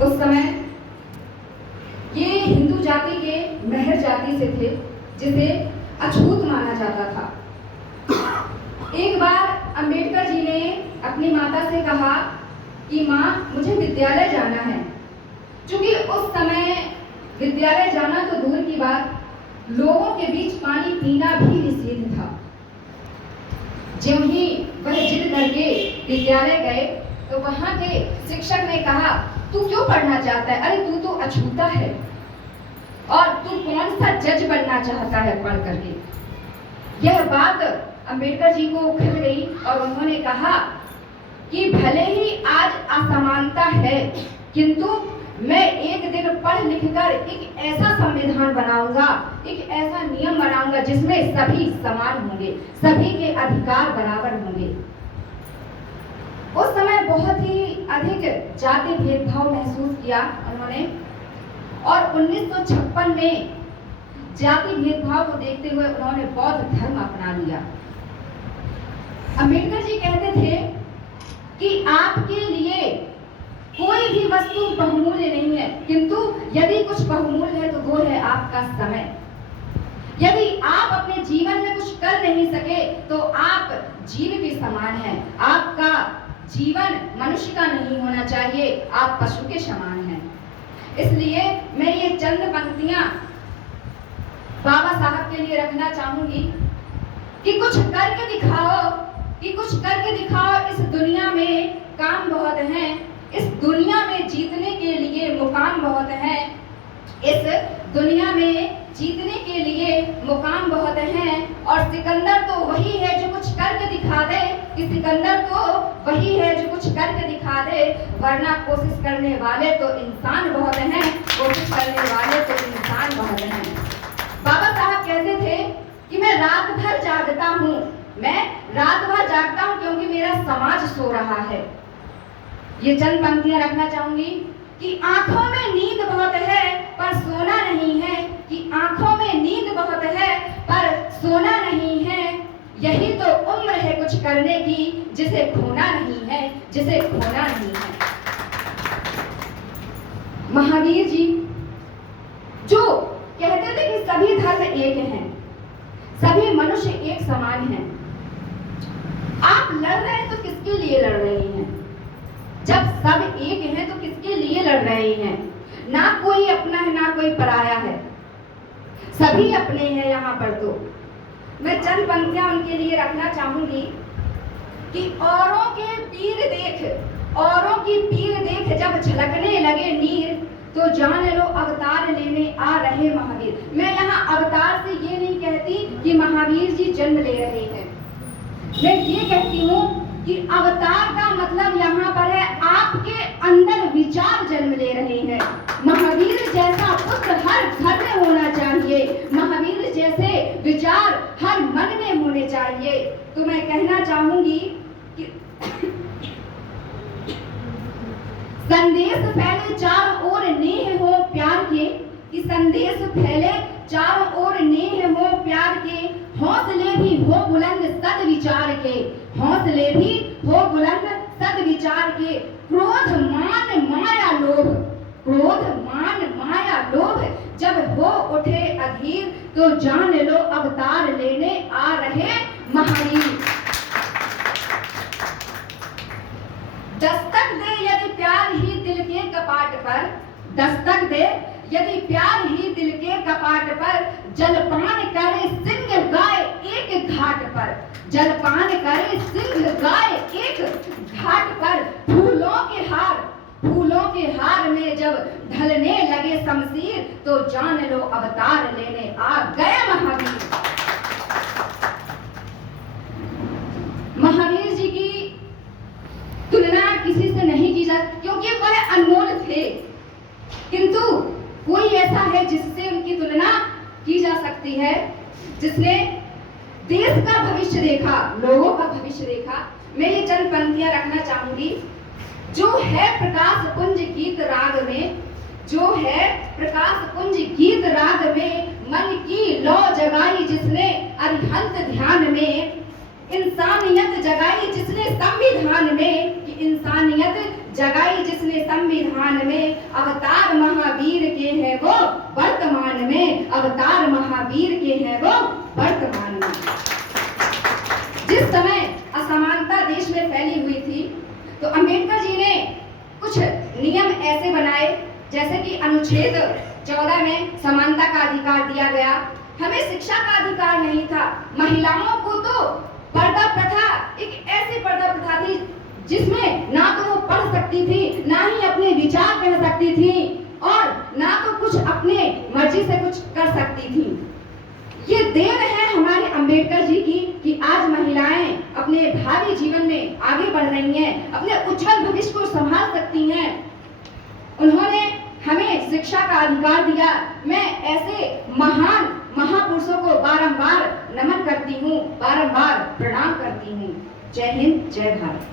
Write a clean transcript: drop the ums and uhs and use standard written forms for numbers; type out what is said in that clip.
उस समय ये हिंदू जाति के मेहर जाति से थे, जिसे अछूत माना जाता था। एक बार अंबेडकर जी ने अपनी माता से कहा कि माँ, मुझे विद्यालय जाना है। क्योंकि उस समय विद्यालय जाना तो दूर की बात, लोगों के बीच पानी पीना भी निषेध था। ज्यों ही वह जिद करके विद्यालय गए तो वहां के शिक्षक ने कहा, तू क्यों पढ़ना चाहता है? अरे तू तो अछूता है और तू कौन सा जज बनना चाहता है पढ़ करके। यह बात अंबेडकर जी को खिल गई और उन्होंने कहा कि भले ही आज असमानता है, किंतु मैं एक दिन पढ़ लिख कर एक ऐसा संविधान बनाऊंगा, एक ऐसा नियम बनाऊंगा जिसमें सभी समान होंगे, सभी के अधिकार बराबर होंगे। उस समय बहुत ही अधिक जाति भेदभाव महसूस किया उन्होंने और 1956 में जाति भेदभाव को देखते हुए उन्होंने बौद्ध धर्म अपना लिया। अंबेडकर जी कहते थे कि आपके लिए कोई भी वस्तु बहुमूल्य नहीं है, किंतु यदि कुछ बहुमूल्य है तो वो है आपका समय। यदि आप अपने जीवन में कुछ कर नहीं सके तो आप जीव के समान हैं। आपका जीवन मनुष्य का नहीं होना चाहिए, आप पशु के समान हैं। इसलिए मैं ये चंद पंक्तियां बाबा साहब के लिए रखना चाहूंगी कि कुछ करके दिखाओ, कि कुछ करके दिखाओ। इस दुनिया में काम बहुत हैं, इस दुनिया में जीतने के लिए मुकाम बहुत हैं, इस दुनिया में जीतने के लिए मुकाम बहुत हैं। और सिकंदर तो वही है जो कुछ करके दिखा दे, कि सिकंदर तो वही है जो कुछ करके दिखा दे, वरना कोशिश करने वाले तो इंसान बहुत हैं, कोशिश करने वाले तो इंसान बहुत हैं। बाबा साहब कहते थे कि मैं रात भर जागता हूँ, मैं रात भर जागता हूँ क्योंकि मेरा समाज सो रहा है। ये चंद पंक्तियां रखना चाहूंगी कि आंखों में नींद बहुत है पर सोना नहीं है, कि आंखों में नींद बहुत है पर सोना नहीं है। यही तो उम्र है कुछ करने की, जिसे खोना नहीं है, जिसे खोना नहीं है। महावीर जी जो कहते थे कि सभी धर्म एक हैं, सभी मनुष्य एक समान हैं। आप लड़ रहे हैं तो किसके लिए लड़ रहे हैं? जब सब एक हैं तो किसके लिए लड़ रहे हैं? ना कोई अपना है ना कोई पराया है, सभी अपने हैं यहाँ पर। तो मैं चंद पंक्तियां उनके लिए रखना चाहूंगी कि औरों के पीर देख, औरों की पीर देख, जब झलकने लगे नीर, तो जान लो अवतार लेने आ रहे महावीर। मैं यहाँ अवतार से ये नहीं कहती कि महावीर जी जन्म ले रहे हैं, मैं ये कहती हूँ कि अवतार का मतलब यहाँ पर है आपके अंदर विचार जन्म ले रहे हैं। महावीर जैसा पुत्र हर घर में होना चाहिए, महावीर जैसे विचार हर मन में होने चाहिए। तो मैं कहना चाहूंगी कि संदेश फैले चारों ओर नेह हो प्यार के, कि संदेश फैले चारों ओर नेह हो प्यार के, हौसले भी हो बुलंद सद विचार के, हौसले भी हो बुलंद सद विचार के। क्रोध मान माया लोभ, क्रोध मान माया लोभ, जब हो उठे अधीर, तो जान लो अवतार लेने आ रहे महावीर। दस्तक दे यदि प्यार ही दिल के कपाट पर, दस्तक दे यदि प्यार ही दिल के कपाट पर, जलपान करे सिंह गाय एक घाट पर, जलपान करे सिंह गाय एक घाट पर। फूलों के हार, फूलों के हार में जब ढलने लगे शमशीर, तो जान लो अवतार लेने आ गए महावीर। महावीर जी की तुलना किसी से नहीं की जाती, क्योंकि वह अनमोल थे, किंतु कोई ऐसा है जिससे उनकी तुलना की जा सकती है, जिसने देश का भविष्य देखा, लोगों का भविष्य देखा। मैं ये चंद पंक्तियां रखना चाहूंगी। जो है प्रकाश पुंज गीत राग में, जो है प्रकाश पुंज गीत राग में, मन की लौ जगाई जिसने अरिहंत ध्यान में, इंसानियत जगाई जिसने संविधान में, कि इंसानियत जगाई जिसने संविधान में, अवतार महावीर के हैं वो वर्तमान में, अवतार महावीर के हैं वो वर्तमान में। जिस समय असमानता देश में फैली हुई थी तो अंबेडकर जी ने कुछ नियम ऐसे बनाए, जैसे कि अनुच्छेद 14 में समानता का अधिकार दिया गया। हमें शिक्षा का अधिकार नहीं था। महिलाओं को तो पर्दा प्रथा, एक ऐसी पर्दा प्रथा थी जिसमें ना तो वो पढ़ सकती थी, ना ही अपने विचार कह सकती थी, और ना तो कुछ अपने मर्जी से कुछ कर सकती थी। ये देन है हमारे अंबेडकर जी की कि आज महिलाएं अपने भावी जीवन में आगे बढ़ रही हैं, अपने उज्जवल भविष्य को संभाल सकती हैं। उन्होंने हमें शिक्षा का अधिकार दिया। मैं ऐसे महान महापुरुषों को बारंबार नमन करती हूँ, बारंबार प्रणाम करती हूँ। जय हिंद, जय भारत।